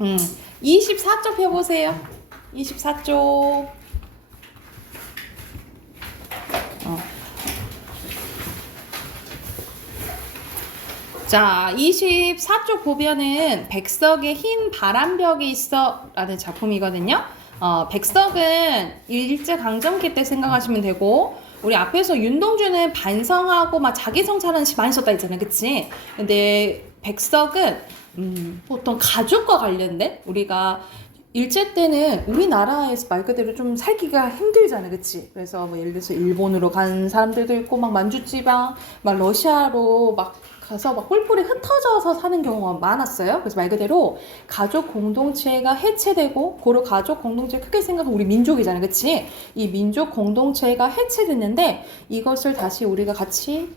음, 24쪽 펴보세요. 24쪽. 자, 24쪽 보면은 백석의 흰 바람벽이 있어 라는 작품이거든요. 백석은 일제강점기 때 생각하시면 되고, 우리 앞에서 윤동주는 반성하고 막 자기 성찰하는 시 많이 썼다 했잖아요. 그치? 근데 백석은 보통 가족과 관련된, 우리가 일제 때는 우리나라에서 말 그대로 좀 살기가 힘들잖아요. 그치? 그래서 뭐 예를 들어서 일본으로 간 사람들도 있고, 막 만주지방, 막 러시아로 막 가서 막 뿔뿔이 흩어져서 사는 경우가 많았어요. 그래서 말 그대로 가족 공동체가 해체되고, 고로 가족 공동체 크게 생각하면 우리 민족이잖아요. 그치? 이 민족 공동체가 해체됐는데 이것을 다시 우리가 같이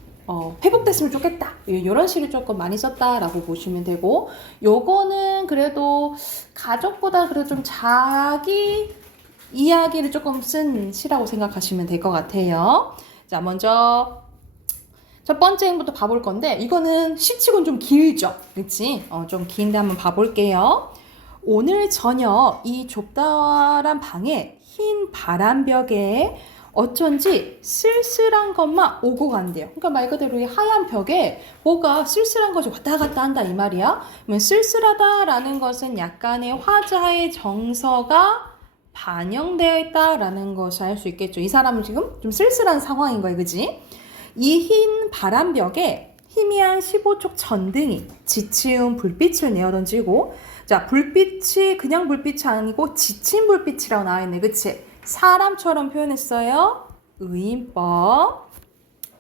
회복됐으면 좋겠다. 이런 시를 조금 많이 썼다라고 보시면 되고, 요거는 그래도 가족보다 그래도 좀 자기 이야기를 조금 쓴 시라고 생각하시면 될 것 같아요. 자, 먼저 첫 번째 행부터 봐볼 건데, 이거는 시치고는 좀 길죠? 그치? 좀 긴데 한번 봐볼게요. 오늘 저녁 이 좁다란 방에 흰 바람벽에 어쩐지 쓸쓸한 것만 오고 간대요. 그러니까 말 그대로 이 하얀 벽에 뭐가 쓸쓸한 것이 왔다 갔다 한다 이 말이야. 그러면 쓸쓸하다라는 것은 약간의 화자의 정서가 반영되어 있다라는 것을 알 수 있겠죠. 이 사람은 지금 좀 쓸쓸한 상황인 거예요. 그지? 이 흰 바람벽에 희미한 15촉 전등이 지치운 불빛을 내어던지고, 자, 불빛이 그냥 불빛이 아니고 지친 불빛이라고 나와있네. 그치? 사람처럼 표현했어요. 의인법.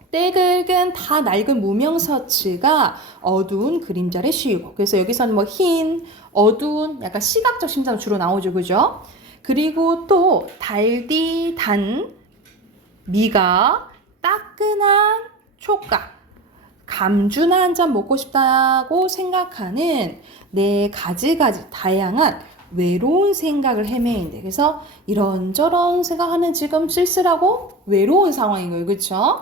때긁은 다 낡은 무명서치가 어두운 그림자를 씌우고, 그래서 여기서는 뭐 흰, 어두운, 약간 시각적 심상 주로 나오죠. 그죠? 그리고 또 달디 단 미가 따끈한 촉각, 감주나 한 잔 먹고 싶다고 생각하는 내 가지가지 다양한 외로운 생각을 헤매인데, 그래서 이런저런 생각하는 지금 쓸쓸하고 외로운 상황인 거예요. 그렇죠?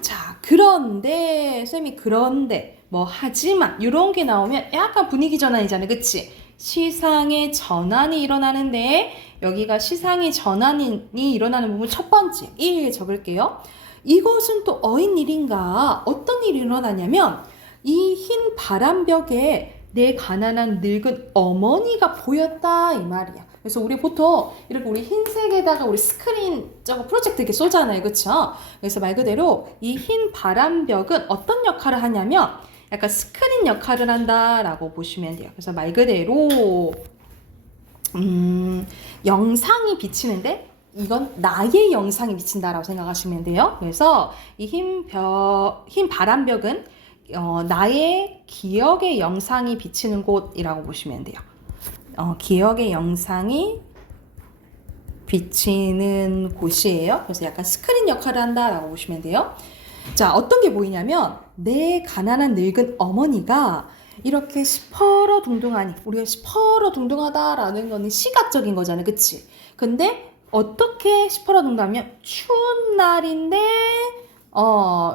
자, 그런데 쌤이 그런데 뭐 하지만 이런 게 나오면 약간 분위기 전환이잖아요. 그치? 시상의 전환이 일어나는데, 여기가 시상의 전환이 일어나는 부분 첫 번째 1 적을게요. 이것은 또 어인 일인가? 어떤 일이 일어나냐면, 이 흰 바람벽에 내 가난한 늙은 어머니가 보였다 이 말이야. 그래서 우리 보통 이렇게 우리 흰색에다가 우리 스크린 저거 프로젝트 이렇게 쏘잖아요. 그쵸? 그래서 말 그대로 이 흰 바람벽은 어떤 역할을 하냐면 약간 스크린 역할을 한다라고 보시면 돼요. 그래서 말 그대로 영상이 비치는데, 이건 나의 영상이 비친다라고 생각하시면 돼요. 그래서 이 흰 바람벽은 나의 기억의 영상이 비치는 곳이라고 보시면 돼요. 기억의 영상이 비치는 곳이에요. 그래서 약간 스크린 역할을 한다라고 보시면 돼요. 자, 어떤 게 보이냐면 내 가난한 늙은 어머니가 이렇게 시퍼러둥둥하니, 우리가 시퍼러둥둥하다라는 거는 시각적인 거잖아요. 그치? 근데 어떻게 시퍼러둥둥하면 추운 날인데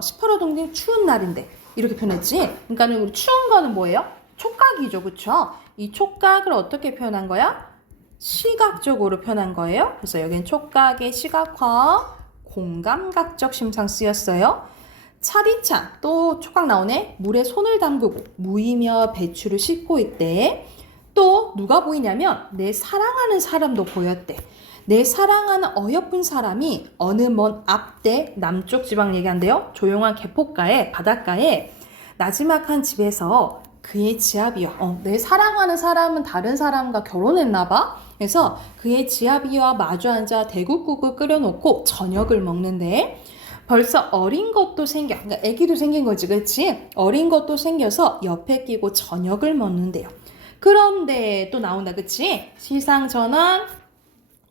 시퍼러둥둥 추운 날인데 이렇게 표현했지. 그러니까 우리 추운 거는 뭐예요? 촉각이죠. 그쵸? 이 촉각을 어떻게 표현한 거야? 시각적으로 표현한 거예요. 그래서 여기는 촉각의 시각화, 공감각적 심상 쓰였어요. 차디찬, 또 촉각 나오네. 물에 손을 담그고 무이며 배추를 씻고 있대. 또 누가 보이냐면 내 사랑하는 사람도 보였대. 내 사랑하는 어여쁜 사람이 어느 먼 앞대 남쪽 지방 얘기한대요. 조용한 개폭가에 바닷가에 나지막한 집에서 그의 지아비와 내 사랑하는 사람은 다른 사람과 결혼했나 봐. 그래서 그의 지아비와 마주 앉아 대국국을 끓여놓고 저녁을 먹는데, 벌써 어린 것도 생겨, 그러니까 애기도 생긴 거지, 그렇지? 어린 것도 생겨서 옆에 끼고 저녁을 먹는데요. 그런데 또 나온다, 그치? 시상전환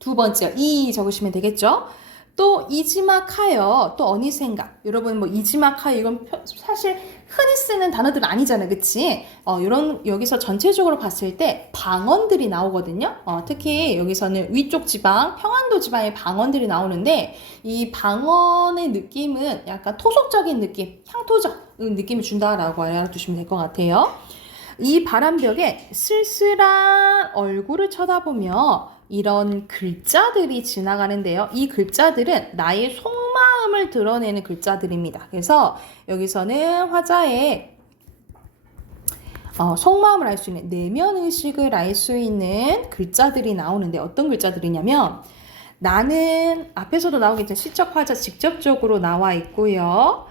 두 번째, 이 적으시면 되겠죠? 또 이지막하여, 또 어니생각. 여러분 뭐 이지막하여 이건 사실 흔히 쓰는 단어들은 아니잖아요. 그치? 이런 여기서 전체적으로 봤을 때 방언들이 나오거든요. 특히 여기서는 위쪽 지방, 평안도 지방의 방언들이 나오는데, 이 방언의 느낌은 약간 토속적인 느낌, 향토적 느낌을 준다라고 알아두시면 될 것 같아요. 이 바람벽에 쓸쓸한 얼굴을 쳐다보며 이런 글자들이 지나가는데요. 이 글자들은 나의 속마음을 드러내는 글자들입니다. 그래서 여기서는 화자의 속마음을 알 수 있는 내면의식을 알 수 있는 글자들이 나오는데 어떤 글자들이냐면 나는 앞에서도 나오겠지만 시적 화자 직접적으로 나와 있고요.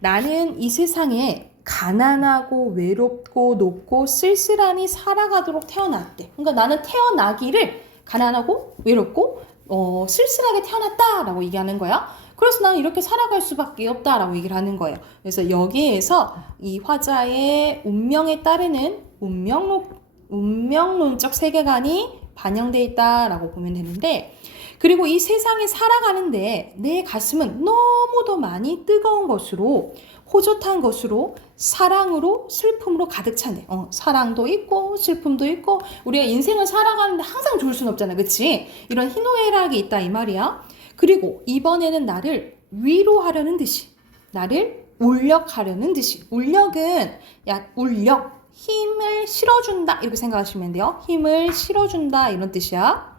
나는 이 세상에 가난하고 외롭고 높고 쓸쓸하니 살아가도록 태어났대. 그러니까 나는 태어나기를 가난하고 외롭고 쓸쓸하게 태어났다라고 얘기하는 거야. 그래서 나는 이렇게 살아갈 수밖에 없다라고 얘기를 하는 거예요. 그래서 여기에서 이 화자의 운명에 따르는 운명론적 세계관이 반영되어 있다라고 보면 되는데, 그리고 이 세상에 살아가는데 내 가슴은 너무도 많이 뜨거운 것으로, 호젓한 것으로, 사랑으로, 슬픔으로 가득 차네. 사랑도 있고 슬픔도 있고, 우리가 인생을 살아가는데 항상 좋을 수는 없잖아, 그치? 이런 희노애락이 있다 이 말이야. 그리고 이번에는 나를 위로하려는 듯이, 나를 울력하려는 듯이, 울력은 울력, 힘을 실어준다 이렇게 생각하시면 돼요. 힘을 실어준다 이런 뜻이야.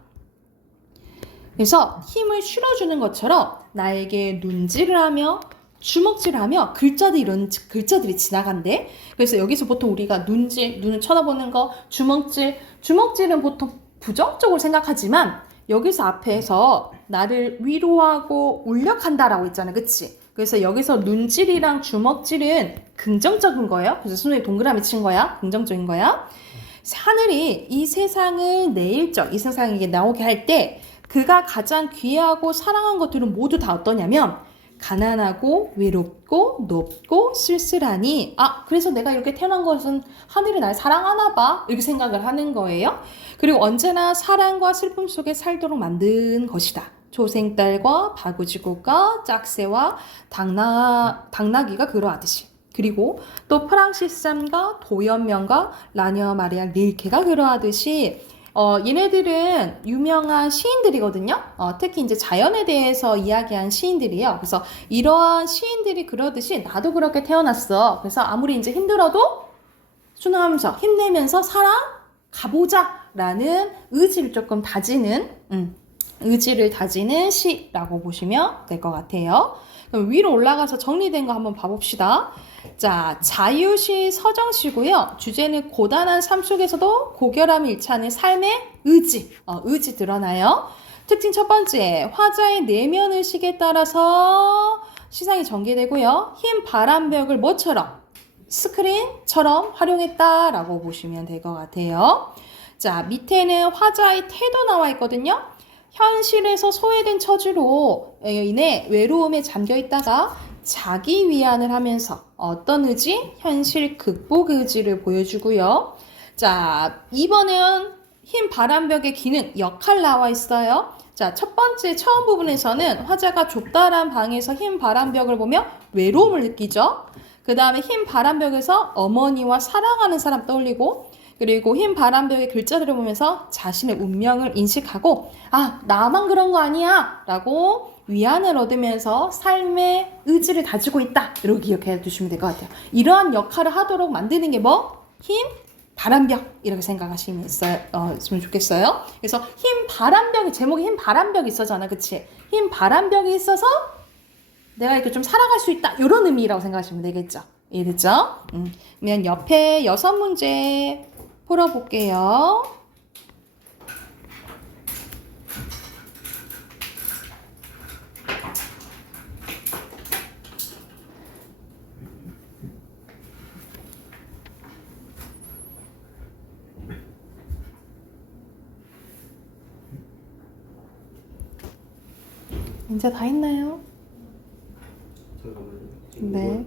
그래서 힘을 실어주는 것처럼 나에게 눈질을 하며 주먹질하며 이런 글자들이 지나간대. 그래서 여기서 보통 우리가 눈을 쳐다보는 거, 주먹질은 보통 부정적으로 생각하지만 여기서 앞에서 나를 위로하고 울력한다라고 했잖아, 그치? 그래서 여기서 눈질이랑 주먹질은 긍정적인 거예요. 그래서 손에 동그라미 친 거야. 긍정적인 거야. 하늘이 이 세상을 이 세상에게 나오게 할 때 그가 가장 귀하고 사랑한 것들은 모두 다 어떠냐면 가난하고 외롭고 높고 쓸쓸하니, 그래서 내가 이렇게 태어난 것은 하늘이 날 사랑하나 봐 이렇게 생각을 하는 거예요. 그리고 언제나 사랑과 슬픔 속에 살도록 만든 것이다. 조생딸과 바구지고가 짝새와 당나귀가 그러하듯이, 그리고 또 프랑시스잠과 도연명과 라녀 마리아 릴케가 그러하듯이 얘네들은 유명한 시인들이거든요. 특히 이제 자연에 대해서 이야기한 시인들이에요. 그래서 이러한 시인들이 그러듯이 나도 그렇게 태어났어. 그래서 아무리 이제 힘들어도 순하면서 힘내면서 살아가보자라는 의지를 조금 다지는 시라고 보시면 될 것 같아요. 그럼 위로 올라가서 정리된 거 한번 봐봅시다. 자, 자유시 서정시고요. 주제는 고단한 삶 속에서도 고결함이 일치하는 삶의 의지 드러나요. 특징 첫 번째, 화자의 내면 의식에 따라서 시상이 전개되고요. 흰 바람벽을 뭐처럼? 스크린처럼 활용했다라고 보시면 될 것 같아요. 자, 밑에는 화자의 태도 나와 있거든요. 현실에서 소외된 처지로 인해 외로움에 잠겨 있다가 자기 위안을 하면서 어떤 의지? 현실 극복 의지를 보여주고요. 자, 2번은 흰 바람벽의 기능, 역할 나와 있어요. 자, 첫 번째 처음 부분에서는 화자가 좁다란 방에서 흰 바람벽을 보며 외로움을 느끼죠. 그 다음에 흰 바람벽에서 어머니와 사랑하는 사람 떠올리고, 그리고 흰 바람벽의 글자들을 보면서 자신의 운명을 인식하고 나만 그런 거 아니야 라고 위안을 얻으면서 삶의 의지를 다지고 있다, 이렇게 기억해 두시면 될 것 같아요. 이러한 역할을 하도록 만드는 게 흰 바람벽 이렇게 생각하시면 있으면 좋겠어요. 그래서 흰 바람벽이, 제목이 흰 바람벽이 있어잖아, 그치? 흰 바람벽이 있어서 내가 이렇게 좀 살아갈 수 있다, 이런 의미라고 생각하시면 되겠죠. 이해됐죠? 그러면 옆에 6문제 풀어볼게요. 이제 다 했나요? 네.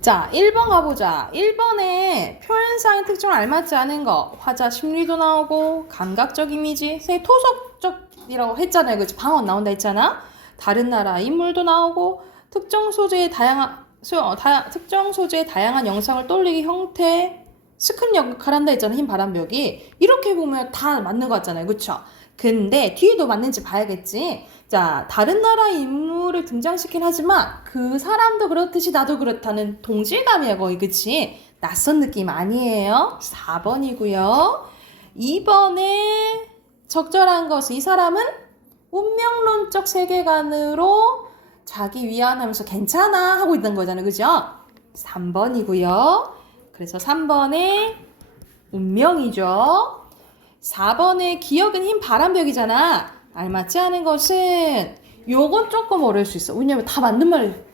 자, 1번 가보자. 1번에 표현상의 특징을 알맞지 않은 거, 화자 심리도 나오고 감각적 이미지, 토속적이라고 했잖아요. 그치? 방언 나온다 했잖아. 다른 나라 인물도 나오고 특정 소재의 다양한 영상을 떠올리기 형태, 스크린 역할을 한다 했잖아, 흰 바람벽이. 이렇게 보면 다 맞는 것 같잖아요. 그쵸? 근데 뒤에도 맞는지 봐야겠지. 자, 다른 나라의 인물을 등장시키긴 하지만 그 사람도 그렇듯이 나도 그렇다는 동질감이야, 거의. 그치? 낯선 느낌 아니에요? 4번이고요. 2번에 적절한 것은, 이 사람은 운명론적 세계관으로 자기 위안하면서 괜찮아 하고 있는 거잖아요. 그죠? 3번이고요. 그래서 3번에 운명이죠. 4번에 기억은 흰 바람벽이잖아. 알맞지 않은 것은, 요건 조금 어려울 수 있어. 왜냐면 다 맞는 말,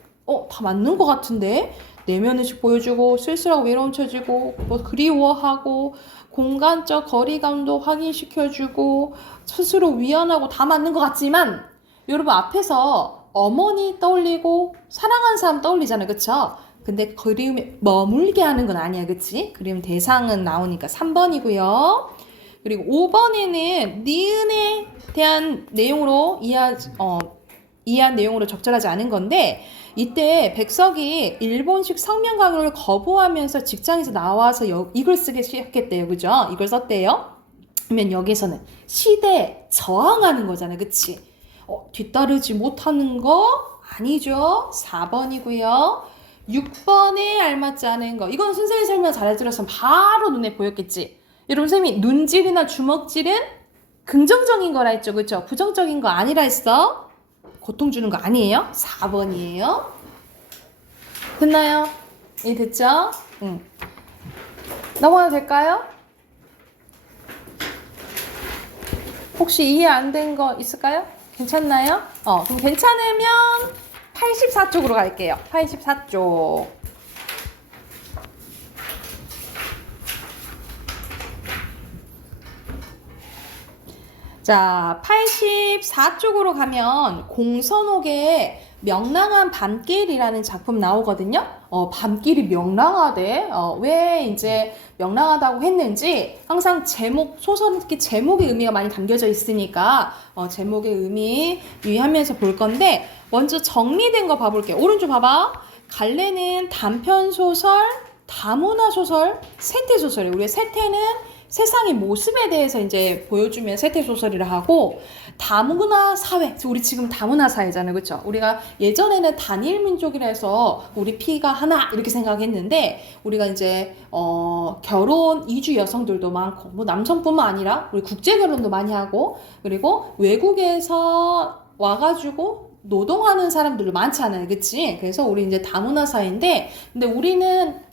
다 맞는 것 같은데? 내면의식 보여주고, 쓸쓸하고 외로움 쳐지고, 뭐 그리워하고, 공간적 거리감도 확인시켜주고, 스스로 위안하고 다 맞는 것 같지만, 여러분 앞에서 어머니 떠올리고, 사랑하는 사람 떠올리잖아요. 그쵸? 근데 그리움에 머물게 하는 건 아니야. 그치? 그림 대상은 나오니까 3번이고요. 그리고 5번에는 니은에 대한 내용으로 이해한 내용으로 적절하지 않은 건데, 이때 백석이 일본식 성명 강요를 거부하면서 직장에서 나와서 이걸 쓰기 시작했대요. 그죠? 이걸 썼대요. 그러면 여기서는 시대에 저항하는 거잖아요. 그치? 뒤따르지 못하는 거 아니죠? 4번이고요. 6번에 알맞지 않은 거. 이건 선생님 설명 잘 해드렸으면 바로 눈에 보였겠지? 여러분, 선생님이 눈질이나 주먹질은 긍정적인 거라 했죠. 그쵸? 부정적인 거 아니라 했어. 고통 주는 거 아니에요? 4번이에요. 됐나요? 예, 됐죠? 응. 넘어가도 될까요? 혹시 이해 안 된 거 있을까요? 괜찮나요? 그럼 괜찮으면 84쪽으로 갈게요. 84쪽. 자, 84쪽으로 가면 공선옥의 명랑한 밤길이라는 작품 나오거든요. 밤길이 명랑하대. 왜 이제 명랑하다고 했는지 항상 제목, 소설은 특히 제목의 의미가 많이 담겨져 있으니까 제목의 의미 유의하면서 볼 건데, 먼저 정리된 거 봐볼게요. 오른쪽 봐봐. 갈래는 단편소설, 다문화소설, 세태소설이에요. 우리가 세태는 세상의 모습에 대해서 이제 보여주면 세태소설이라 하고, 다문화 사회, 우리 지금 다문화 사회잖아요. 그쵸? 우리가 예전에는 단일 민족이라 해서 우리 피가 하나 이렇게 생각했는데, 우리가 이제 결혼 이주 여성들도 많고, 뭐 남성뿐만 아니라 우리 국제 결혼도 많이 하고, 그리고 외국에서 와가지고 노동하는 사람들도 많잖아요. 그치? 그래서 우리 이제 다문화 사회인데, 근데 우리는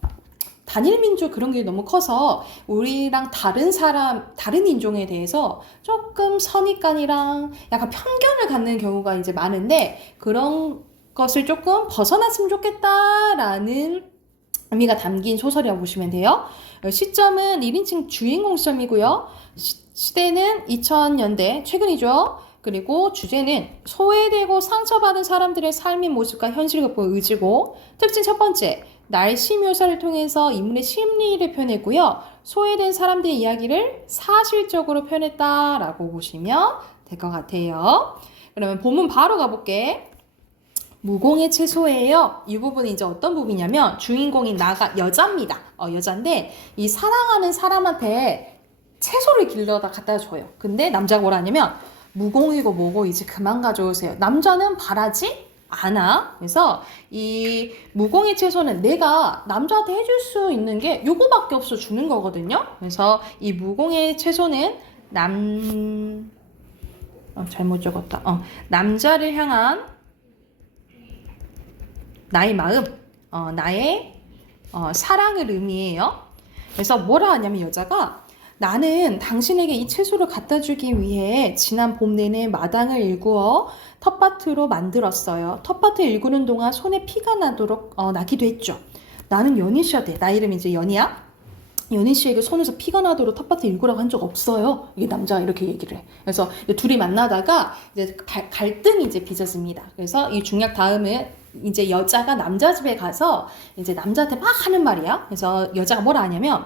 단일 민족 그런 게 너무 커서 우리랑 다른 사람, 다른 인종에 대해서 조금 선입관이랑 약간 편견을 갖는 경우가 이제 많은데, 그런 것을 조금 벗어났으면 좋겠다라는 의미가 담긴 소설이라고 보시면 돼요. 시점은 1인칭 주인공 시점이고요. 시대는 2000년대, 최근이죠. 그리고 주제는 소외되고 상처받은 사람들의 삶의 모습과 현실을 돋보는 의지고, 특징 첫 번째, 날씨 묘사를 통해서 인물의 심리를 표현했고요. 소외된 사람들의 이야기를 사실적으로 표현했다라고 보시면 될 것 같아요. 그러면 본문 바로 가볼게. 무공의 채소예요. 이 부분이 이제 어떤 부분이냐면, 주인공인 여자입니다. 여자인데 이 사랑하는 사람한테 채소를 길러다 갖다 줘요. 근데 남자가 뭐라 하냐면, 무공이고 뭐고 이제 그만 가져오세요. 남자는 바라지 않아. 그래서 이 무공의 채소는 내가 남자한테 해줄 수 있는 게 요거밖에 없어 주는 거거든요. 그래서 이 무공의 채소는 잘못 적었다. 남자를 향한 나의 마음, 나의 사랑을 의미해요. 그래서 뭐라 하냐면, 여자가 나는 당신에게 이 채소를 갖다 주기 위해 지난 봄 내내 마당을 일구어 텃밭으로 만들었어요. 텃밭을 일구는 동안 손에 피가 나기도 했죠. 나는 연희 씨한테, 나 이름이 이제 연희야. 연희 씨에게 손에서 피가 나도록 텃밭을 일구라고 한 적 없어요. 이게 남자가 이렇게 얘기를 해. 그래서 둘이 만나다가 이제 갈등이 이제 빚어집니다. 그래서 이 중략 다음에 이제 여자가 남자 집에 가서 이제 남자한테 막 하는 말이야. 그래서 여자가 뭐라 하냐면,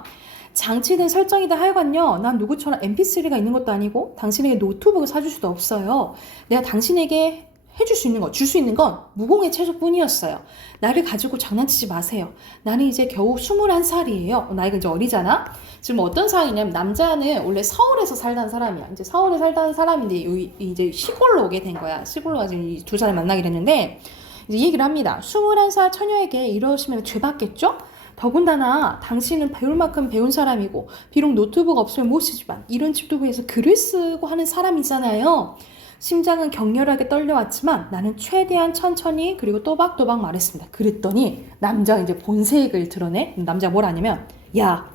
장치된 설정이다 하여간요, 난 누구처럼 mp3가 있는 것도 아니고 당신에게 노트북을 사줄 수도 없어요. 내가 당신에게 해줄 수 있는 거, 줄 수 있는 건 무공의 채소뿐이었어요. 나를 가지고 장난치지 마세요. 나는 이제 겨우 21살이에요. 나이가 이제 어리잖아? 지금 어떤 상황이냐면 남자는 원래 서울에서 살던 사람이야. 이제 서울에 살던 사람인데 이제 시골로 오게 된 거야. 시골로 가서 두 사람을 만나게 됐는데 이제 이 얘기를 합니다. 21살 처녀에게 이러시면 죄받겠죠? 더군다나 당신은 배울 만큼 배운 사람이고 비록 노트북 없으면 못 쓰지만 이런 집도 구해서 글을 쓰고 하는 사람이잖아요. 심장은 격렬하게 떨려왔지만 나는 최대한 천천히 그리고 또박또박 말했습니다. 그랬더니 남자가 이제 본색을 드러내. 남자가 뭘 하냐면 야,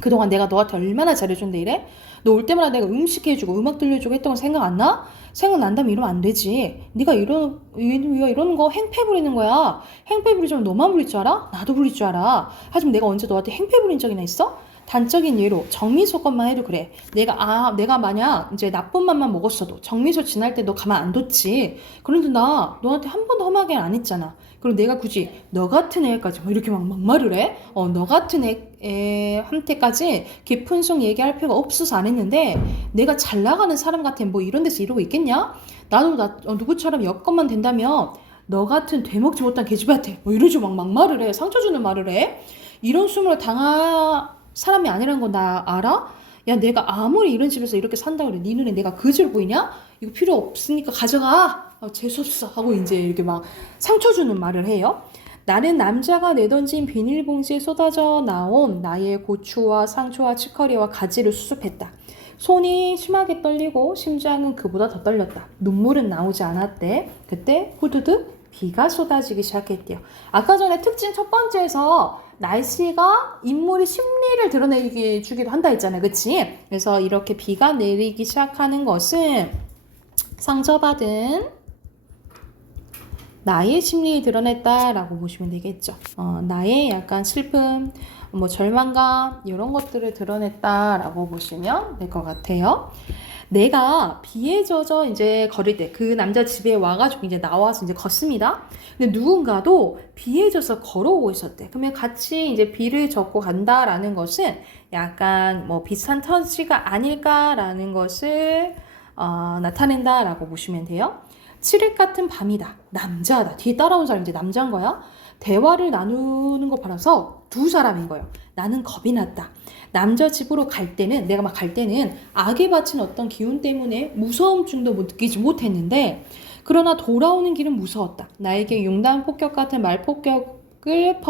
그동안 내가 너한테 얼마나 잘해준대 이래? 너 올 때마다 내가 음식 해주고 음악 들려주고 했던 거 생각 안 나? 생각난다면 이러면 안 되지. 네가 이러는 거 행패 부리는 거야. 행패 부리지만 너만 부릴 줄 알아? 나도 부릴 줄 알아. 하지만 내가 언제 너한테 행패 부린 적이나 있어? 단적인 예로 정미소 것만 해도 그래. 내가 만약 이제 나쁜 맘만 먹었어도 정미소 지날 때 너 가만 안 뒀지. 그런데 나 너한테 한 번도 험하게 안 했잖아. 그리고 내가 굳이 너 같은 애까지 이렇게 막 막말을 해? 너 같은 애한테까지 깊은 속 얘기할 필요가 없어서 안 했는데 내가 잘 나가는 사람 같아 뭐 이런 데서 이러고 있겠냐? 나도 누구처럼 여건만 된다면 너 같은 되먹지 못한 계집애한테 뭐 이러지 막 막말을 해. 상처 주는 말을 해. 이런 수모를 당할 사람이 아니란 거 나 알아? 야, 내가 아무리 이런 집에서 이렇게 산다고 그래. 네 눈에 내가 거지로 보이냐? 이거 필요 없으니까 가져가. 재수없어. 하고 이제 이렇게 막 상처 주는 말을 해요. 나는 남자가 내던진 비닐봉지에 쏟아져 나온 나의 고추와 상처와 치커리와 가지를 수습했다. 손이 심하게 떨리고 심장은 그보다 더 떨렸다. 눈물은 나오지 않았대. 그때 후두둑 비가 쏟아지기 시작했대요. 아까 전에 특징 첫 번째에서 날씨가 인물의 심리를 드러내게 주기도 한다 했잖아요. 그치? 그래서 이렇게 비가 내리기 시작하는 것은 상처받은 나의 심리를 드러냈다라고 보시면 되겠죠. 나의 약간 슬픔, 뭐 절망감 이런 것들을 드러냈다라고 보시면 될 것 같아요. 내가 비에 젖어 이제 걸을 때 그 남자 집에 와가지고 이제 나와서 이제 걷습니다. 근데 누군가도 비에 젖어 걸어오고 있었대. 그러면 같이 이제 비를 젖고 간다라는 것은 약간 뭐 비슷한 터지가 아닐까라는 것을 나타낸다라고 보시면 돼요. 칠흑 같은 밤이다. 남자다. 뒤에 따라온 사람이 이제 남자인 거야. 대화를 나누는 거 봐서 두 사람인 거예요. 나는 겁이 났다. 남자 집으로 갈 때는 내가 막 갈 때는 악에 바친 어떤 기운 때문에 무서움증도 느끼지 못했는데 그러나 돌아오는 길은 무서웠다. 나에게 융단 폭격 같은 말 폭격을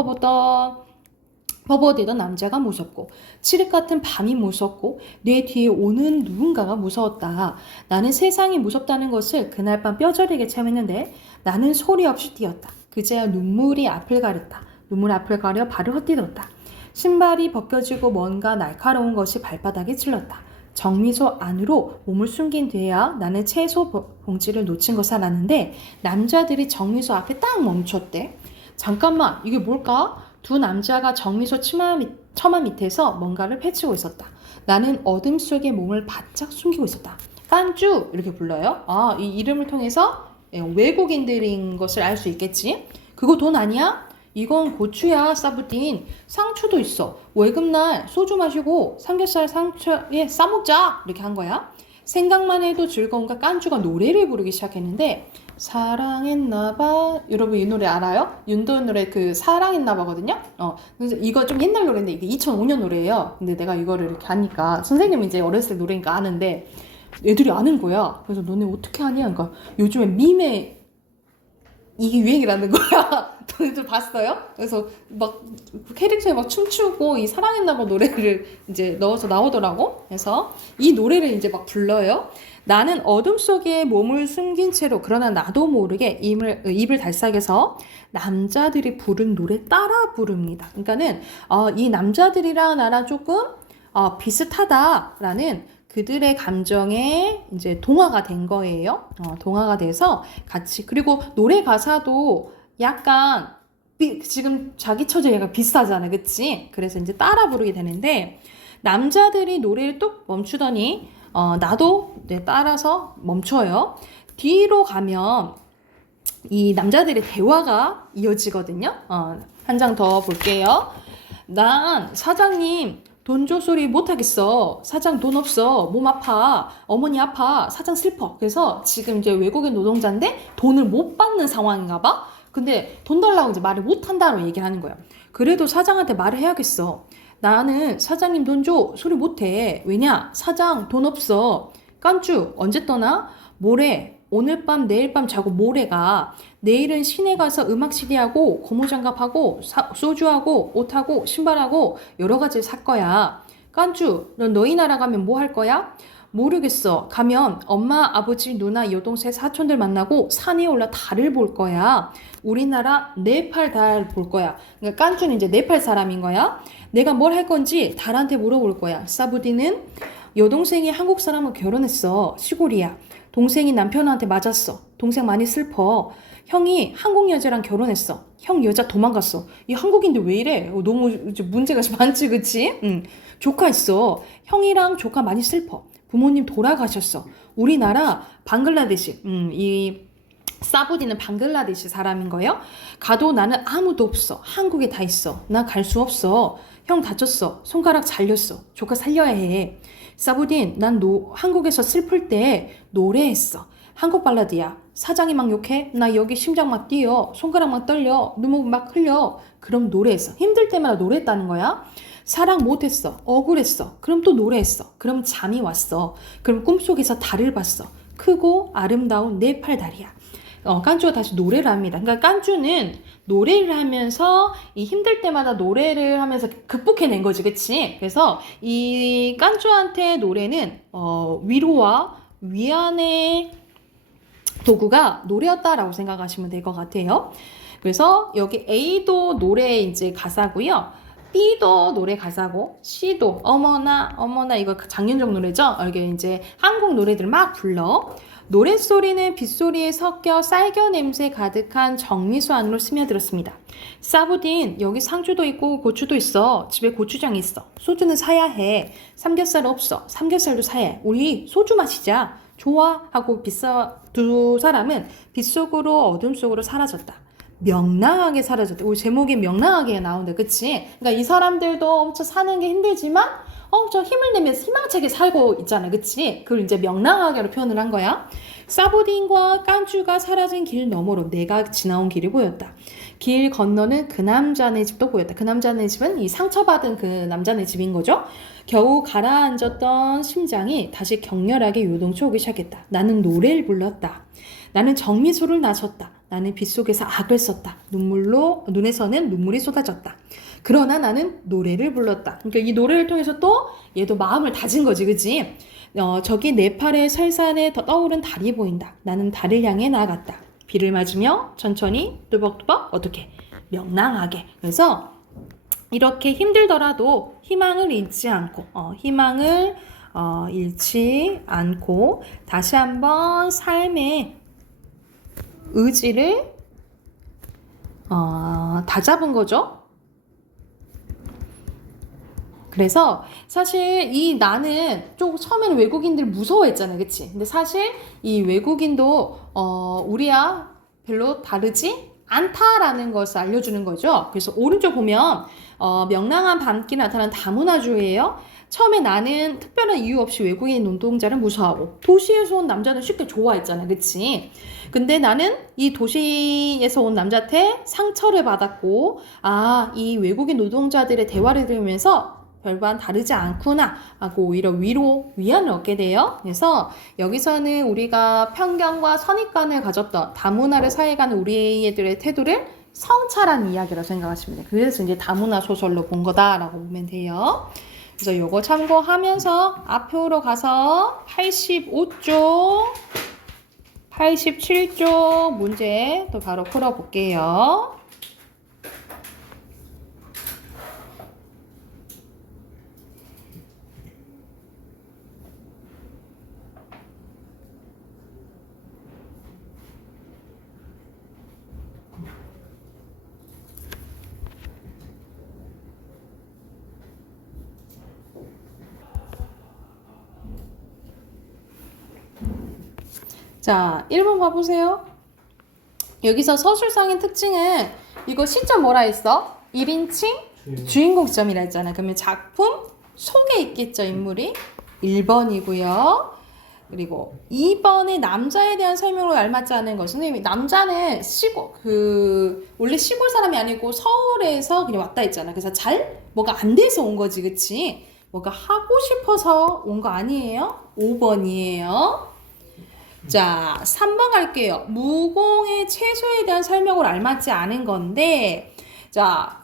퍼부어대던 남자가 무섭고 칠흑 같은 밤이 무섭고 내 뒤에 오는 누군가가 무서웠다. 나는 세상이 무섭다는 것을 그날 밤 뼈저리게 체험했는데 나는 소리 없이 뛰었다. 그제야 눈물이 앞을 가렸다. 눈물 앞을 가려 발을 헛디뎠다. 신발이 벗겨지고 뭔가 날카로운 것이 발바닥에 찔렀다. 정미소 안으로 몸을 숨긴 뒤에야 나는 채소 봉지를 놓친 것을 알았는데 남자들이 정미소 앞에 딱 멈췄대. 잠깐만, 이게 뭘까? 두 남자가 정미소 처마 밑에서 뭔가를 펼치고 있었다. 나는 어둠 속에 몸을 바짝 숨기고 있었다. 깐쭈 이렇게 불러요. 이 이름을 통해서 외국인들인 것을 알 수 있겠지. 그거 돈 아니야? 이건 고추야, 사부딘. 상추도 있어. 월급날 소주 마시고 삼겹살 상추에 싸먹자. 이렇게 한 거야. 생각만 해도 즐거운가 깐주가 노래를 부르기 시작했는데 사랑했나봐. 여러분 이 노래 알아요? 윤도현 노래 그 사랑했나봐거든요. 그래서 이거 좀 옛날 노래인데 이게 2005년 노래예요. 근데 내가 이거를 이렇게 하니까 선생님은 이제 어렸을 때 노래니까 아는데 애들이 아는 거야. 그래서 너네 어떻게 하냐? 그러니까 요즘에 밈에 이게 유행이라는 거야. 너네들 봤어요? 그래서 막 캐릭터에 막 춤추고 이 사랑했나봐 노래를 이제 넣어서 나오더라고. 그래서 이 노래를 이제 막 불러요. 나는 어둠 속에 몸을 숨긴 채로 그러나 나도 모르게 입을 달싹해서 남자들이 부른 노래 따라 부릅니다. 그러니까는 이 남자들이랑 나랑 조금 비슷하다라는 그들의 감정에 이제 동화가 된 거예요. 동화가 돼서 같이 그리고 노래 가사도 약간 지금 자기 처지가 비슷하잖아, 그치? 그래서 이제 따라 부르게 되는데 남자들이 노래를 뚝 멈추더니 나도 따라서 멈춰요. 뒤로 가면 이 남자들의 대화가 이어지거든요. 한 장 더 볼게요. 난 사장님 돈 줘 소리 못하겠어. 사장 돈 없어. 몸 아파. 어머니 아파. 사장 슬퍼. 그래서 지금 이제 외국인 노동자인데 돈을 못 받는 상황인가 봐. 근데 돈 달라고 이제 말을 못 한다고 얘기를 하는 거야. 그래도 사장한테 말을 해야겠어. 나는 사장님 돈 줘 소리 못해. 왜냐? 사장 돈 없어. 깐쭈 언제 떠나? 모레. 오늘 밤 내일 밤 자고 모레 가. 내일은 시내 가서 음악 CD하고 고무장갑하고 소주하고 옷하고 신발하고 여러 가지 살 거야. 깐쭈 넌 너희 나라 가면 뭐 할 거야? 모르겠어. 가면 엄마, 아버지, 누나, 여동생, 사촌들 만나고 산에 올라 달을 볼 거야. 우리나라 네팔 달 볼 거야. 그러니까 깐쭈는 이제 네팔 사람인 거야. 내가 뭘 할 건지 달한테 물어볼 거야. 사부디는 여동생이 한국 사람과 결혼했어. 시골이야. 동생이 남편한테 맞았어. 동생 많이 슬퍼. 형이 한국 여자랑 결혼했어. 형 여자 도망갔어. 이 한국인데 왜 이래? 너무 이제 문제가 많지, 그치? 조카 있어. 형이랑 조카 많이 슬퍼. 부모님 돌아가셨어. 우리나라 방글라데시. 이 사부디는 방글라데시 사람인 거예요. 가도 나는 아무도 없어. 한국에 다 있어. 나 갈 수 없어. 형 다쳤어. 손가락 잘렸어. 조카 살려야 해. 사부딘, 난 한국에서 슬플 때 노래했어. 한국 발라드야. 사장이 막 욕해. 나 여기 심장 막 뛰어. 손가락 막 떨려. 눈물 막 흘려. 그럼 노래했어. 힘들 때마다 노래했다는 거야. 사랑 못했어. 억울했어. 그럼 또 노래했어. 그럼 잠이 왔어. 그럼 꿈속에서 달을 봤어. 크고 아름다운 네팔 달이야. 깐쭈가 다시 노래를 합니다. 그러니까 깐쭈는 노래를 하면서 이 힘들 때마다 노래를 하면서 극복해낸 거지, 그치? 그래서 이 깐쭈한테 노래는 위로와 위안의 도구가 노래였다라고 생각하시면 될 것 같아요. 그래서 여기 A도 노래 이제 가사고요. B도 노래 가사고 C도 어머나 어머나 이거 장윤정 노래죠. 이게 이제 한국 노래들 막 불러. 노랫소리는 빗소리에 섞여 쌀겨 냄새 가득한 정미소 안으로 스며들었습니다. 사부딘 여기 상추도 있고 고추도 있어. 집에 고추장 있어. 소주는 사야 해. 삼겹살 없어. 삼겹살도 사야 해. 우리 소주 마시자. 좋아 하고 두 사람은 빗속으로 어둠 속으로 사라졌다. 명랑하게 사라졌다. 우리 제목이 명랑하게 나오는데, 그치? 그러니까 이 사람들도 엄청 사는 게 힘들지만 엄청 힘을 내면서 희망차게 살고 있잖아, 그치? 그걸 이제 명랑하게로 표현을 한 거야. 사부딘과 깐쭈가 사라진 길 너머로 내가 지나온 길이 보였다. 길 건너는 그 남자네 집도 보였다. 그 남자네 집은 이 상처받은 그 남자네 집인 거죠. 겨우 가라앉았던 심장이 다시 격렬하게 요동쳐 오기 시작했다. 나는 노래를 불렀다. 나는 정미소를 나섰다. 나는 빗속에서 악을 썼다. 눈에서는 눈물이 쏟아졌다. 그러나 나는 노래를 불렀다. 그러니까 이 노래를 통해서 또 얘도 마음을 다진 거지, 그치? 저기 네팔의 설산에 떠오른 달이 보인다. 나는 달을 향해 나아갔다. 비를 맞으며 천천히 뚜벅뚜벅 어떻게 명랑하게. 그래서 이렇게 힘들더라도 희망을 잃지 않고 다시 한번 삶의 의지를 다잡은 거죠. 그래서 사실 나는 좀 처음에는 외국인들 무서워했잖아요, 그치? 근데 사실 이 외국인도 우리야 별로 다르지 않다라는 것을 알려주는 거죠. 그래서 오른쪽 보면 명랑한 밤길 나타난 다문화주의예요. 처음에 나는 특별한 이유 없이 외국인 노동자를 무서워하고 도시에서 온 남자는 쉽게 좋아했잖아, 그치? 근데 나는 이 도시에서 온 남자한테 상처를 받았고 이 외국인 노동자들의 대화를 들으면서 별반 다르지 않구나 하고 오히려 위안을 얻게 돼요. 그래서 여기서는 우리가 편견과 선입관을 가졌던 다문화를 사회가는 우리 애들의 태도를 성찰한 이야기라고 생각하시면 돼요. 그래서 이제 다문화 소설로 본 거다라고 보면 돼요. 그래서 요거 참고하면서 앞으로 가서 85쪽, 87쪽 문제 또 바로 풀어볼게요. 자, 1번 봐보세요. 여기서 서술상의 특징은 이거 시점 뭐라 했어? 1인칭 주인공 시점이라 했잖아. 그러면 작품 속에 있겠죠, 인물이. 1번이고요. 그리고 2번의 남자에 대한 설명으로 알맞지 않은 것은 선생님이 남자는 원래 시골 사람이 아니고 서울에서 그냥 왔다 했잖아. 그래서 뭐가 안 돼서 온 거지, 그치? 뭐가 하고 싶어서 온 거 아니에요? 5번이에요. 자, 3번 갈게요. 무공의 채소에 대한 설명으로 알맞지 않은 건데, 자,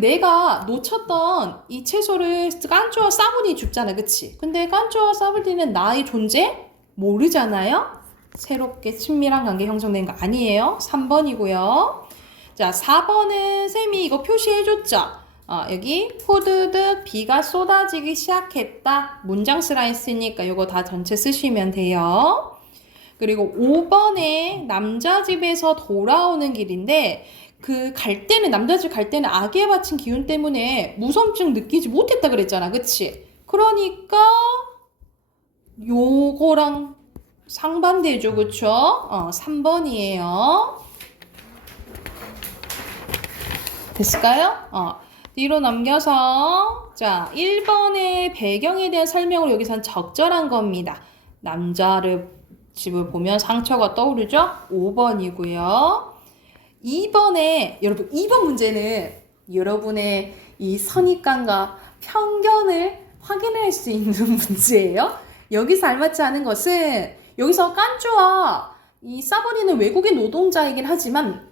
내가 놓쳤던 이 채소를 깐쭈와 싸블이 줍잖아, 그치? 근데 깐쭈와 싸블이는 나의 존재 모르잖아요? 새롭게 친밀한 관계 형성된 거 아니에요? 3번이고요. 자, 4번은 쌤이 이거 표시해줬죠? 여기 후드득 비가 쏟아지기 시작했다. 문장 쓰라 했으니까 이거 다 전체 쓰시면 돼요. 그리고 5번에 남자 집에서 돌아오는 길인데 남자 집 갈 때는 악에 바친 기운 때문에 무섬증 느끼지 못했다 그랬잖아. 그치? 그러니까 요거랑 상반되죠. 그쵸? 3번이에요. 됐을까요? 뒤로 넘겨서 자 1번의 배경에 대한 설명을 여기선 적절한 겁니다. 집을 보면 상처가 떠오르죠? 5번이고요. 2번에 여러분 2번 문제는 여러분의 이 선입관과 편견을 확인할 수 있는 문제예요. 여기서 알맞지 않은 것은 여기서 깐쭈와 이 싸버리는 외국인 노동자이긴 하지만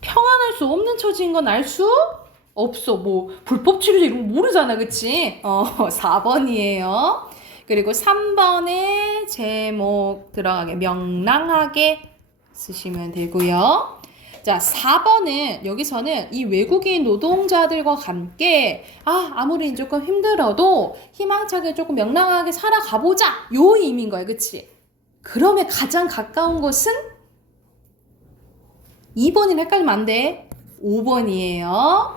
평안할 수 없는 처지인 건 알 수 없어. 뭐 불법 치료제 이런 거 모르잖아. 그치? 4번이에요. 그리고 3번에 제목 들어가게 명랑하게 쓰시면 되고요. 자, 4번은 여기서는 이 외국인 노동자들과 함께 아무리 조금 힘들어도 희망차게 조금 명랑하게 살아가보자 요 의미인 거예요. 그치? 그러면 가장 가까운 것은 2번이랑 헷갈리면 안 돼. 5번이에요.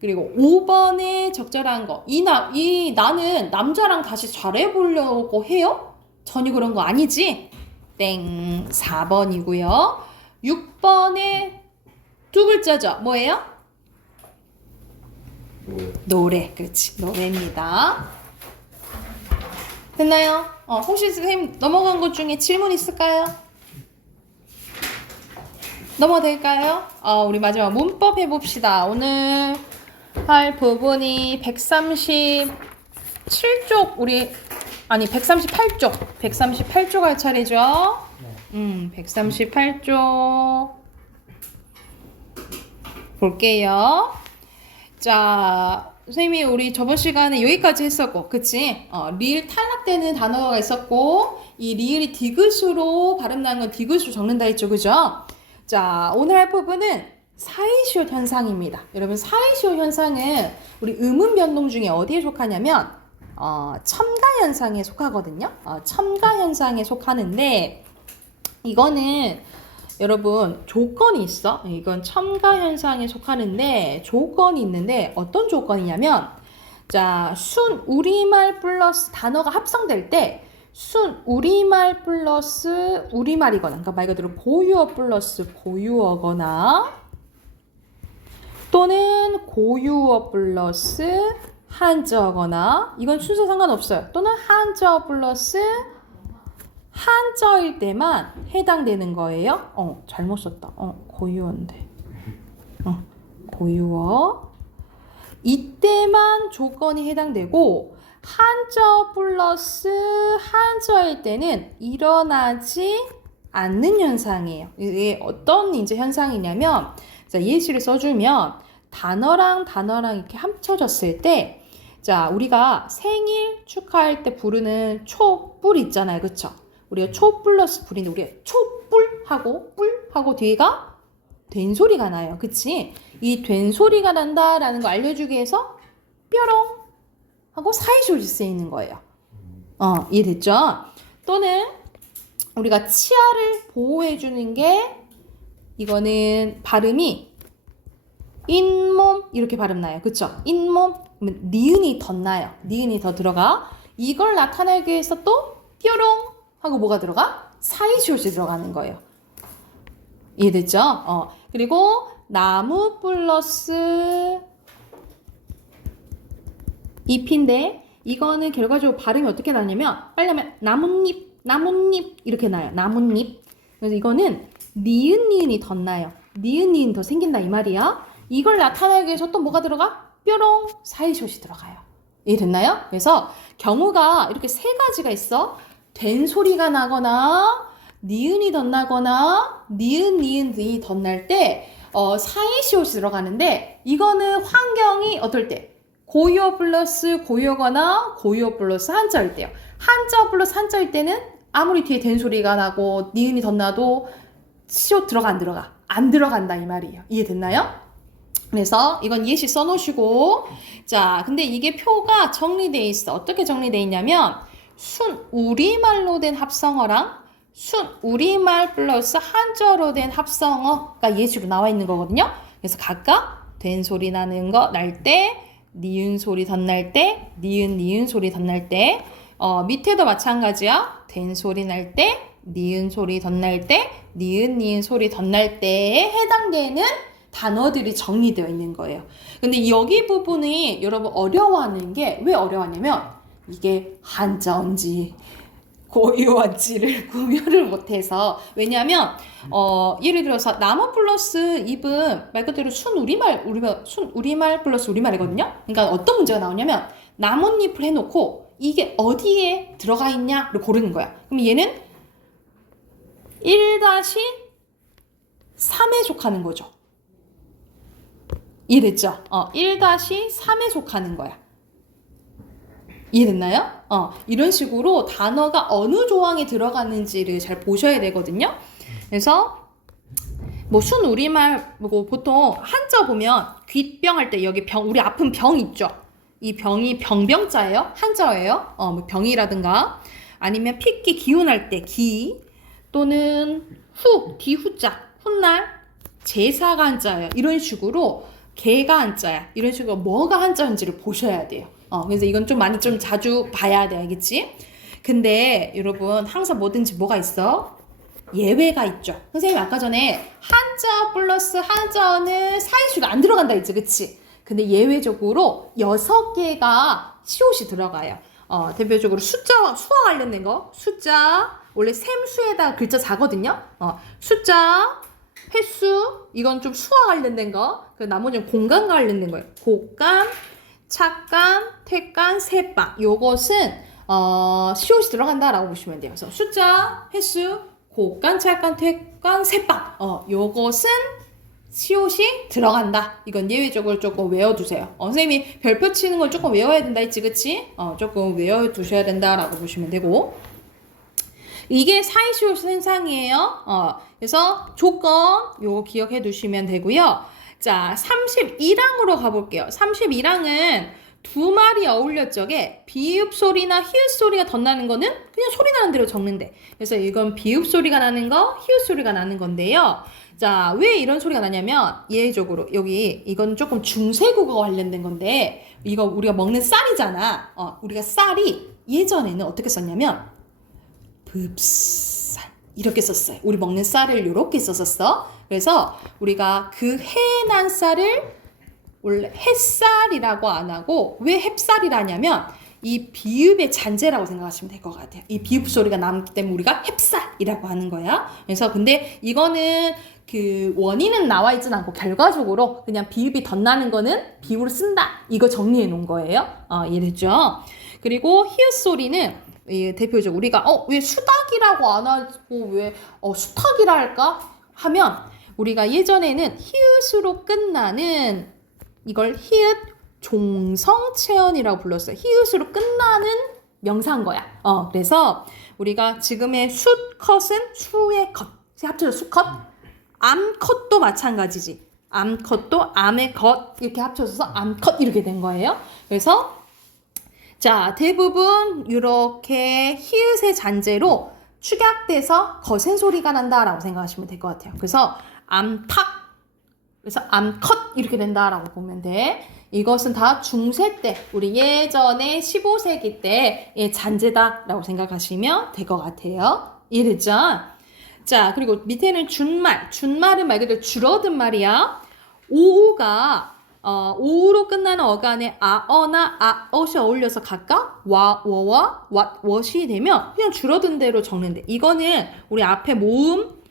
그리고 5번에 적절한 거. 나는 남자랑 다시 잘해보려고 해요? 전혀 그런 거 아니지? 땡. 4번이고요. 6번에 두 글자죠. 뭐예요? 노래. 그렇지. 노래입니다. 됐나요? 혹시 선생님 넘어간 것 중에 질문 있을까요? 넘어도 될까요? 우리 마지막 문법 해봅시다. 오늘 할 부분이 137쪽 138쪽 할 차례죠. 138쪽 볼게요. 자, 선생님이 우리 저번 시간에 여기까지 했었고, 그치? 리을 탈락되는 단어가 있었고, 이 리을이 디귿으로 발음 나는 건 디귿으로 적는다 했죠, 그죠? 자, 오늘 할 부분은 사이시옷 현상입니다. 여러분, 사이시옷 현상은 우리 음운 변동 중에 어디에 속하냐면 첨가 현상에 속하거든요. 첨가 현상에 속하는데 이거는 여러분 조건이 있어. 이건 첨가 현상에 속하는데 조건이 있는데 어떤 조건이냐면 자, 순 우리말 플러스 단어가 합성될 때 순 우리말 플러스 우리말이거나 그러니까 말 그대로 고유어 플러스 고유어거나 또는 고유어 플러스 한자어거나 이건 순서 상관없어요. 또는 한자어 플러스 한자어일 때만 해당되는 거예요. 잘못 썼다. 고유어인데. 고유어. 이때만 조건이 해당되고 한자어 플러스 한자어일 때는 일어나지 않는 현상이에요. 이게 어떤 이제 현상이냐면 자, 예시를 써주면 단어랑 이렇게 합쳐졌을 때 자, 우리가 생일 축하할 때 부르는 촛불 있잖아요. 그쵸? 우리가 초 플러스 불인데 우리가 촛불하고 뿔하고 뒤가 된 소리가 나요. 그치? 이 된 소리가 난다라는 거 알려주기 위해서 뾰롱 하고 사이시옷이 쓰이는 거예요. 이해됐죠? 또는 우리가 치아를 보호해주는 게 이거는 발음이 잇몸 이렇게 발음 나요. 그쵸? 잇몸 그러면 니은이 덧나요. 니은이 더 들어가. 이걸 나타내기 위해서 또 뾰롱 하고 뭐가 들어가? 사이시옷이 들어가는 거예요. 이해됐죠? 그리고 나무 플러스 잎인데 이거는 결과적으로 발음이 어떻게 나냐면 빨리 하면 나뭇잎 이렇게 나요. 나뭇잎. 그래서 이거는 니은이 덧나요. 니은이 더 생긴다 이 말이야. 이걸 나타내기 위해서 또 뭐가 들어가? 뾰롱 사이숏이 들어가요. 이해됐나요? 그래서 경우가 이렇게 세 가지가 있어. 된 소리가 나거나 니은이 덧나거나 니은이 덧날 때 사이시옷이 들어가는데 이거는 환경이 어떨 때? 고유어 플러스 고유어거나 고유어 플러스 한자일 때요. 한자 플러스 한자일 때는 아무리 뒤에 된 소리가 나고 니은이 덧나도 시옷 들어가 안 들어가? 안 들어간다 이 말이에요. 이해됐나요? 그래서 이건 예시 써놓으시고 자 근데 이게 표가 정리되어 있어. 어떻게 정리되어 있냐면 순 우리말로 된 합성어랑 순 우리말 플러스 한자로 된 합성어가 예시로 나와 있는 거거든요. 그래서 각각 된 소리 나는 거 날 때 니은 소리 덧날 때 니은 소리 덧날 때 밑에도 마찬가지야. 된 소리 날 때 니은 소리 덧날 때 니은 소리 덧날 때에 해당되는 단어들이 정리되어 있는 거예요. 근데 여기 부분이 여러분 어려워하는 게 왜 어려워하냐면 이게 한자인지 고유어인지를 구별을 못해서 왜냐하면 예를 들어서 나무 플러스 잎은 말 그대로 순 우리말 플러스 우리말이거든요. 그러니까 어떤 문제가 나오냐면 나뭇잎을 해놓고 이게 어디에 들어가 있냐를 고르는 거야. 그럼 얘는 1-3에 속하는 거죠. 이해됐죠? 1-3에 속하는 거야. 이해됐나요? 이런 식으로 단어가 어느 조항에 들어가는지를 잘 보셔야 되거든요. 그래서 뭐 순 우리말 뭐 보통 한자 보면 귓병 할 때 여기 병 우리 아픈 병 있죠. 이 병이 병자예요. 한자예요. 뭐 병이라든가 아니면 핏기 기운할 때 기 또는 기후자 훗날 제사가 한자예요. 이런 식으로 개가 한자야. 이런 식으로 뭐가 한자인지를 보셔야 돼요. 그래서 이건 좀 많이 좀 자주 봐야 돼. 알겠지? 근데 여러분 항상 뭐든지 뭐가 있어? 예외가 있죠. 선생님 아까 전에 한자 플러스 한자어는 사이슈가 안 들어간다 했지. 그치? 근데 예외적으로 6개가 시옷이 들어가요. 대표적으로 숫자와 수와 관련된 거. 숫자 원래 셈수에다 글자 자거든요. 숫자 횟수 이건 좀 수와 관련된 거. 그 나머지는 공간과 관련된 거예요. 곡간, 착간, 퇴간, 세방. 요것은 시옷이 들어간다라고 보시면 돼요. 그래서 숫자, 횟수, 곡간, 착간, 퇴간, 세방. 요것은 시옷이 들어간다. 이건 예외적으로 조금 외워두세요. 선생님이 별표 치는 걸 조금 외워야 된다 했지, 그치? 조금 외워두셔야 된다라고 보시면 되고. 이게 사이시옷 현상이에요. 그래서 조건 요거 기억해 두시면 되고요. 자, 32항으로 가볼게요. 32항은 두 말이 어울릴 적에 비읍 소리나 히읗 소리가 덧나는 거는 그냥 소리 나는 대로 적는데. 그래서 이건 비읍 소리가 나는 거, 히읗 소리가 나는 건데요. 자, 왜 이런 소리가 나냐면 예외적으로 여기 이건 조금 중세국어 관련된 건데 이거 우리가 먹는 쌀이잖아. 우리가 쌀이 예전에는 어떻게 썼냐면 읍쌀 이렇게 썼어요. 우리 먹는 쌀을 이렇게 썼었어. 그래서 우리가 그 해난 쌀을 원래 햇쌀이라고 안 하고 왜 햅쌀이라냐면 이 비읍의 잔재라고 생각하시면 될 것 같아요. 이 비읍 소리가 남기 때문에 우리가 햅쌀이라고 하는 거야. 그래서 근데 이거는 그 원인은 나와 있진 않고 결과적으로 그냥 비읍이 덧나는 거는 비읍으로 쓴다. 이거 정리해 놓은 거예요. 이해됐죠? 그리고 히읗 소리는 대표적으로 우리가 왜 수닭이라고 안 하고 왜 수탉이라 할까 하면 우리가 예전에는 히읗으로 끝나는 이걸 히읗 종성체언이라고 불렀어요. 히읗으로 끝나는 명사인 거야. 그래서 우리가 지금의 숫컷은 수의 컷 합쳐서 수컷, 암컷도 마찬가지지. 암컷도 암의 것 이렇게 합쳐서 암컷 이렇게 된 거예요. 그래서 자, 대부분 이렇게 히읗의 잔재로 축약돼서 거센 소리가 난다라고 생각하시면 될 것 같아요. 그래서 암탉, 그래서 암컷 이렇게 된다라고 보면 돼. 이것은 다 중세 때, 우리 예전에 15세기 때의 잔재다라고 생각하시면 될 것 같아요. 이해됐죠? 자, 그리고 밑에는 준말. 준말은 말 그대로 줄어든 말이야. 오우가 오로 끝나는 어간에 아어나 아엇이 어울려서 각각 와, 워와 왓, 왓이 되면 그냥 줄어든 대로 적는데 이거는 우리 앞에 모음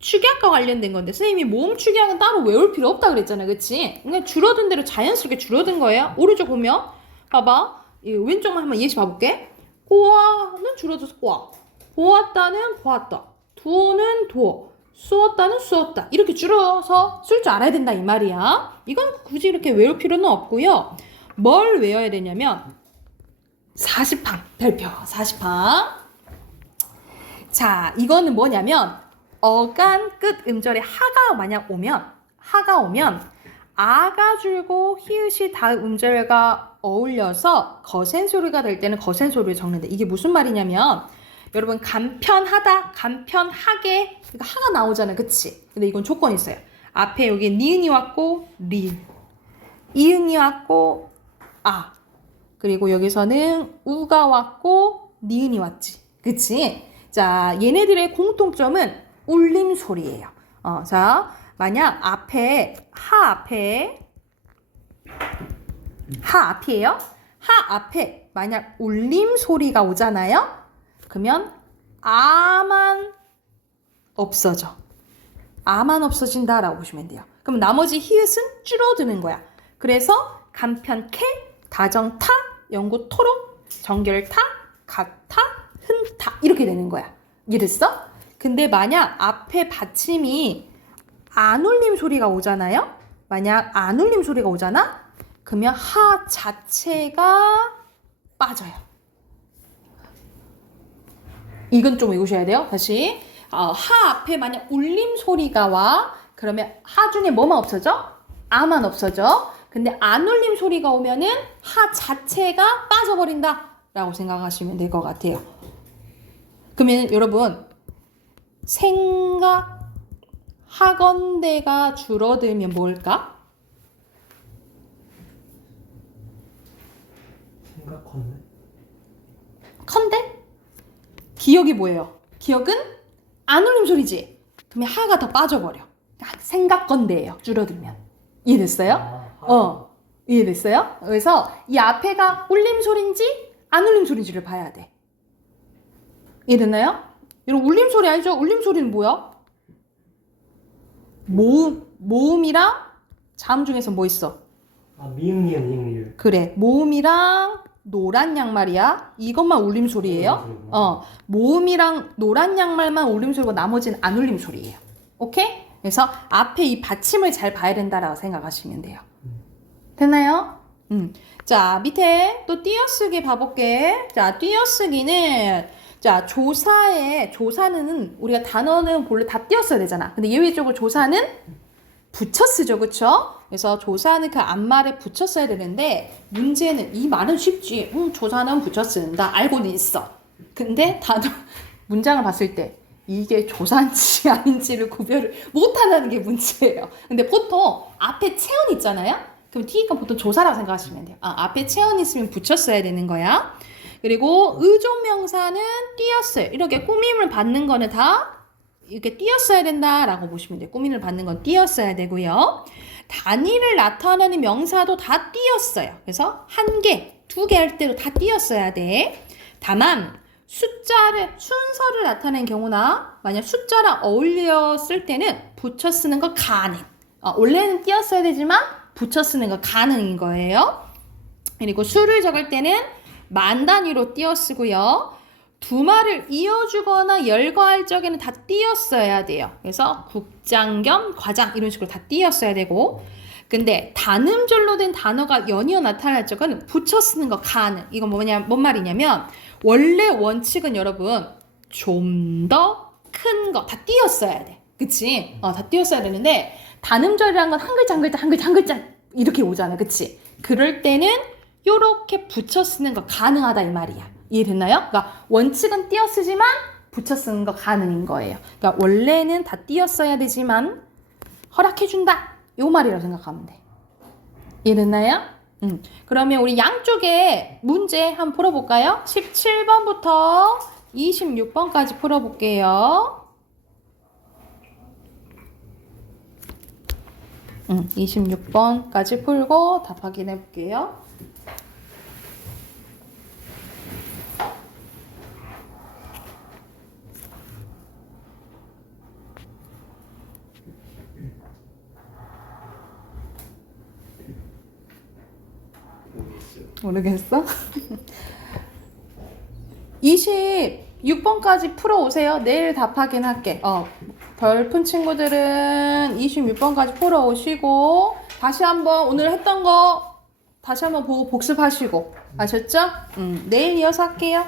축약과 관련된 건데 선생님이 모음 축약은 따로 외울 필요 없다 그랬잖아. 그치? 그냥 줄어든 대로 자연스럽게 줄어든 거예요. 오른쪽 보면 봐봐. 이 왼쪽만 한번 예시 봐볼게. 꼬아는 줄어들어서 꼬아. 보았다는 보았다. 두어는 두어. 쏘았다는 쏘았다. 이렇게 줄여서 쓸 줄 알아야 된다 이 말이야. 이건 굳이 이렇게 외울 필요는 없고요. 뭘 외워야 되냐면 40항 별표 40항. 자, 이거는 뭐냐면 어간 끝 음절에 하가 오면 아가 줄고 히읗이 다음 음절과 어울려서 거센 소리가 될 때는 거센 소리를 적는데 이게 무슨 말이냐면 여러분 간편하다, 간편하게 그러니까 하가 나오잖아요. 그치? 근데 이건 조건이 있어요. 앞에 여기 니은이 왔고 리, 이응이 왔고 아, 그리고 여기서는 우가 왔고 니은이 왔지. 그치? 자, 얘네들의 공통점은 울림 소리예요. 자, 만약 앞에 하 앞이에요. 하 앞에 만약 울림 소리가 오잖아요. 그러면 아만 없어져. 아만 없어진다라고 보시면 돼요. 그럼 나머지 히읗은 줄어드는 거야. 그래서 간편케, 다정타, 영구토록, 정결타, 같타, 흔타 이렇게 되는 거야. 이해됐어? 근데 만약 앞에 받침이 안 울림 소리가 오잖아요. 만약 안 울림 소리가 오잖아. 그러면 하 자체가 빠져요. 이건 좀 외우셔야 돼요. 다시 하 앞에 만약 울림 소리가 와 그러면 하 중에 뭐만 없어져? 아만 없어져. 근데 안 울림 소리가 오면은 하 자체가 빠져버린다 라고 생각하시면 될 것 같아요. 그러면 여러분 생각하건대가 줄어들면 뭘까? 생각컨대? 컨대? 기억이 뭐예요? 기억은 안 울림 소리지. 그러면 하가 더 빠져버려. 생각건대예요. 줄어들면. 이해됐어요? 이해됐어요? 그래서 이 앞에가 울림 소리인지 안 울림 소리인지를 봐야 돼. 이해됐나요? 여러분 울림 소리 알죠? 울림 소리는 뭐야? 모음이랑 자음 중에서 뭐 있어? 미음, 니은, 니은. 그래, 모음이랑 노란 양말이야. 이것만 울림 소리예요. 모음이랑 노란 양말만 울림 소리고 나머지는 안 울림 소리예요. 오케이? 그래서 앞에 이 받침을 잘 봐야 된다라고 생각하시면 돼요. 됐나요? 자, 밑에 또 띄어쓰기 봐볼게. 자, 띄어쓰기는 자, 조사는 우리가 단어는 본래 다 띄었어야 되잖아. 근데 예외적으로 조사는 붙여 쓰죠. 그쵸? 그래서 조사는 그 앞말에 붙여 써야 되는데 문제는 이 말은 쉽지. 조사는 붙여 쓴다. 알고는 있어. 근데 단어 문장을 봤을 때 이게 조사인지 아닌지를 구별을 못한다는 게 문제예요. 근데 보통 앞에 체온 있잖아요. 그럼 T니까 보통 조사라고 생각하시면 돼요. 앞에 체온 있으면 붙여 써야 되는 거야. 그리고 의존명사는 띄었어요. 이렇게 꾸밈을 받는 거는 다 이렇게 띄었어야 된다라고 보시면 돼요. 꾸밈을 받는 건 띄었어야 되고요. 단위를 나타내는 명사도 다 띄었어요. 그래서 한 개, 두 개 할 때도 다 띄었어야 돼. 다만 순서를 나타내는 경우나 만약 숫자랑 어울렸을 때는 붙여 쓰는 거 가능. 원래는 띄었어야 되지만 붙여 쓰는 거 가능인 거예요. 그리고 수를 적을 때는 만 단위로 띄어쓰고요. 두 말을 이어주거나 열거할 적에는 다 띄었어야 돼요. 그래서 국장 겸 과장 이런 식으로 다 띄었어야 되고 근데 단음절로 된 단어가 연이어 나타날 적은 붙여 쓰는 거 가능. 이건 뭔 말이냐면 원래 원칙은 여러분 좀 더 큰 거 다 띄었어야 돼. 그치? 다 띄었어야 되는데 단음절이란 건 한 글자 한 글자 한 글자 한 글자 이렇게 오잖아. 그치? 그럴 때는 요렇게 붙여 쓰는 거 가능하다 이 말이야. 이해됐나요? 그러니까 원칙은 띄어 쓰지만 붙여 쓰는 거 가능인 거예요. 그러니까 원래는 다 띄어 써야 되지만 허락해준다. 요 말이라고 생각하면 돼. 이해됐나요? 그러면 우리 양쪽에 문제 한번 풀어볼까요? 17번부터 26번까지 풀어볼게요. 26번까지 풀고 답 확인해 볼게요. 모르겠어? 26번까지 풀어오세요. 내일 답 확인할게. 별 푼 친구들은 26번까지 풀어오시고 다시 한번 오늘 했던 거 다시 한번 보고 복습하시고 아셨죠? 내일 이어서 할게요.